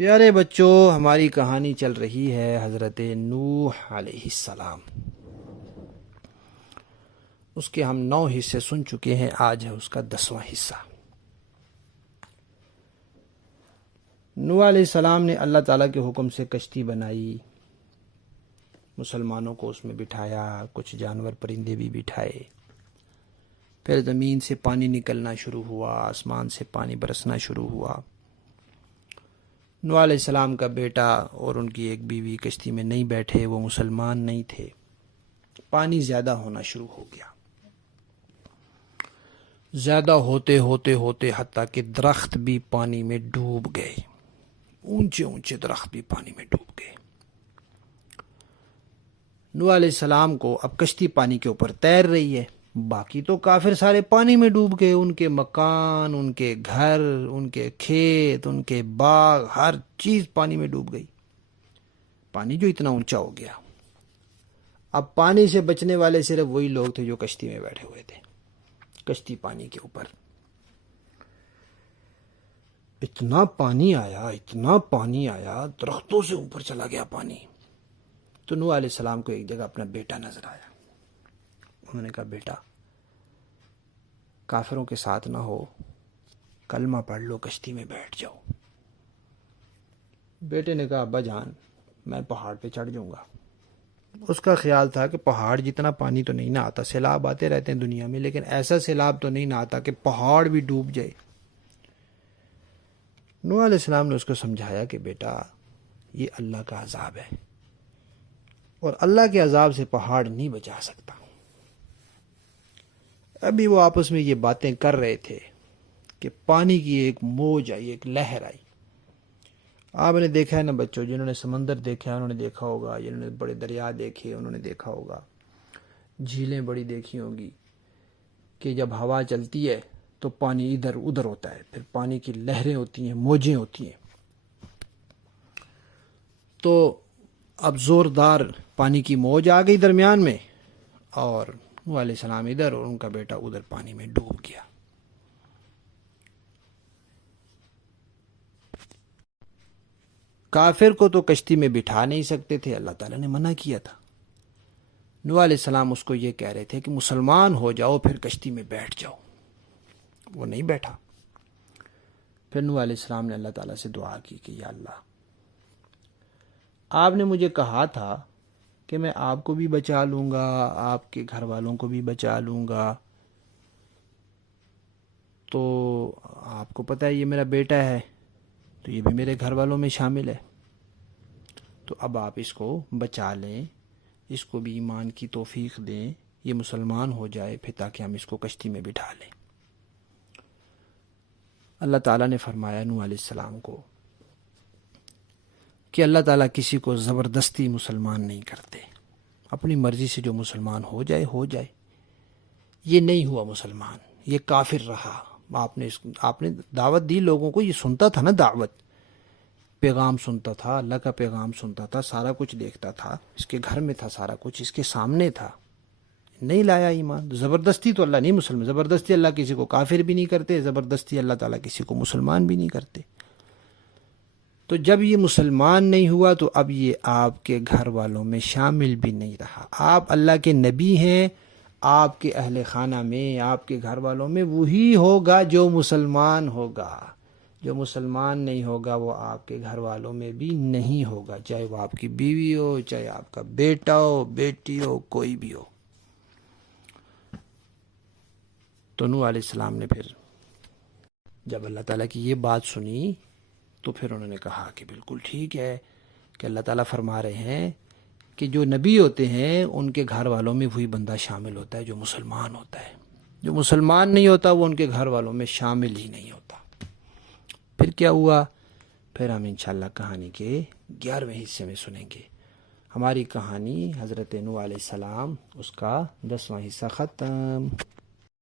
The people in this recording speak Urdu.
پیارے بچوں، ہماری کہانی چل رہی ہے حضرت نوح علیہ السلام۔ اس کے ہم 9 حصے سن چکے ہیں، آج ہے اس کا 10واں حصہ۔ نوح علیہ السلام نے اللہ تعالیٰ کے حکم سے کشتی بنائی، مسلمانوں کو اس میں بٹھایا، کچھ جانور پرندے بھی بٹھائے۔ پھر زمین سے پانی نکلنا شروع ہوا، آسمان سے پانی برسنا شروع ہوا۔ نوح علیہ السلام کا بیٹا اور ان کی ایک بیوی کشتی میں نہیں بیٹھے، وہ مسلمان نہیں تھے۔ پانی زیادہ ہونا شروع ہو گیا، زیادہ ہوتے ہوتے ہوتے حتیٰ کہ درخت بھی پانی میں ڈوب گئے، اونچے اونچے درخت بھی پانی میں ڈوب گئے۔ نوح علیہ السلام کو اب کشتی پانی کے اوپر تیر رہی ہے، باقی تو کافر سارے پانی میں ڈوب گئے، ان کے مکان، ان کے گھر، ان کے کھیت، ان کے باغ، ہر چیز پانی میں ڈوب گئی۔ پانی جو اتنا اونچا ہو گیا، اب پانی سے بچنے والے صرف وہی لوگ تھے جو کشتی میں بیٹھے ہوئے تھے، کشتی پانی کے اوپر۔ اتنا پانی آیا، اتنا پانی آیا، درختوں سے اوپر چلا گیا پانی۔ تو نوح علیہ السلام کو ایک جگہ اپنا بیٹا نظر آیا۔ انہوں نے کہا، بیٹا کافروں کے ساتھ نہ ہو، کلمہ پڑھ لو، کشتی میں بیٹھ جاؤ۔ بیٹے نے کہا، ابا جان میں پہاڑ پہ چڑھ جاؤں گا۔ اس کا خیال تھا کہ پہاڑ جتنا پانی تو نہیں نہ آتا، سیلاب آتے رہتے ہیں دنیا میں، لیکن ایسا سیلاب تو نہیں نہ آتا کہ پہاڑ بھی ڈوب جائے۔ نوح علیہ السلام نے اس کو سمجھایا کہ بیٹا یہ اللہ کا عذاب ہے، اور اللہ کے عذاب سے پہاڑ نہیں بچا سکتا۔ ابھی وہ آپس میں یہ باتیں کر رہے تھے کہ پانی کی ایک موج آئی، ایک لہر آئی۔ آپ نے دیکھا ہے نا بچوں، جنہوں نے سمندر دیکھا ہے انہوں نے دیکھا ہوگا، جنہوں نے بڑے دریا دیکھے انہوں نے دیکھا ہوگا، جھیلیں بڑی دیکھی ہوں گی کہ جب ہوا چلتی ہے تو پانی ادھر ادھر ہوتا ہے، پھر پانی کی لہریں ہوتی ہیں، موجیں ہوتی ہیں۔ تو اب زوردار پانی کی موج آ گئی درمیان میں، اور نوح علیہ السلام ادھر اور ان کا بیٹا ادھر پانی میں ڈوب گیا۔ کافر کو تو کشتی میں بٹھا نہیں سکتے تھے، اللہ تعالیٰ نے منع کیا تھا۔ نوح علیہ السلام اس کو یہ کہہ رہے تھے کہ مسلمان ہو جاؤ، پھر کشتی میں بیٹھ جاؤ۔ وہ نہیں بیٹھا۔ پھر نوح علیہ السلام نے اللہ تعالیٰ سے دعا کی کہ یا اللہ، آپ نے مجھے کہا تھا کہ میں آپ کو بھی بچا لوں گا، آپ کے گھر والوں کو بھی بچا لوں گا، تو آپ کو پتہ ہے یہ میرا بیٹا ہے، تو یہ بھی میرے گھر والوں میں شامل ہے، تو اب آپ اس کو بچا لیں، اس کو بھی ایمان کی توفیق دیں، یہ مسلمان ہو جائے، پھر تاکہ ہم اس کو کشتی میں بٹھا لیں۔ اللہ تعالیٰ نے فرمایا نوح علیہ السلام کو کہ اللہ تعالیٰ کسی کو زبردستی مسلمان نہیں کرتے، اپنی مرضی سے جو مسلمان ہو جائے ہو جائے۔ یہ نہیں ہوا مسلمان، یہ کافر رہا۔ آپ نے دعوت دی لوگوں کو، یہ سنتا تھا نا دعوت، پیغام سنتا تھا، اللہ کا پیغام سنتا تھا، سارا کچھ دیکھتا تھا، اس کے گھر میں تھا، سارا کچھ اس کے سامنے تھا، نہیں لایا ایمان۔ زبردستی تو اللہ نہیں مسلمان، زبردستی اللہ کسی کو کافر بھی نہیں کرتے، زبردستی اللہ تعالیٰ کسی کو مسلمان بھی نہیں کرتے۔ تو جب یہ مسلمان نہیں ہوا تو اب یہ آپ کے گھر والوں میں شامل بھی نہیں رہا۔ آپ اللہ کے نبی ہیں، آپ کے اہل خانہ میں، آپ کے گھر والوں میں وہی ہوگا جو مسلمان ہوگا۔ جو مسلمان نہیں ہوگا وہ آپ کے گھر والوں میں بھی نہیں ہوگا، چاہے وہ آپ کی بیوی ہو، چاہے آپ کا بیٹا ہو، بیٹی ہو، کوئی بھی ہو۔ تو نوح علیہ السلام نے پھر جب اللہ تعالیٰ کی یہ بات سنی تو پھر انہوں نے کہا کہ بالکل ٹھیک ہے کہ اللہ تعالیٰ فرما رہے ہیں کہ جو نبی ہوتے ہیں ان کے گھر والوں میں وہی بندہ شامل ہوتا ہے جو مسلمان ہوتا ہے، جو مسلمان نہیں ہوتا وہ ان کے گھر والوں میں شامل ہی نہیں ہوتا۔ پھر کیا ہوا؟ پھر ہم انشاءاللہ کہانی کے 11ویں حصے میں سنیں گے۔ ہماری کہانی حضرت نوح علیہ السلام، اس کا 10واں حصہ ختم۔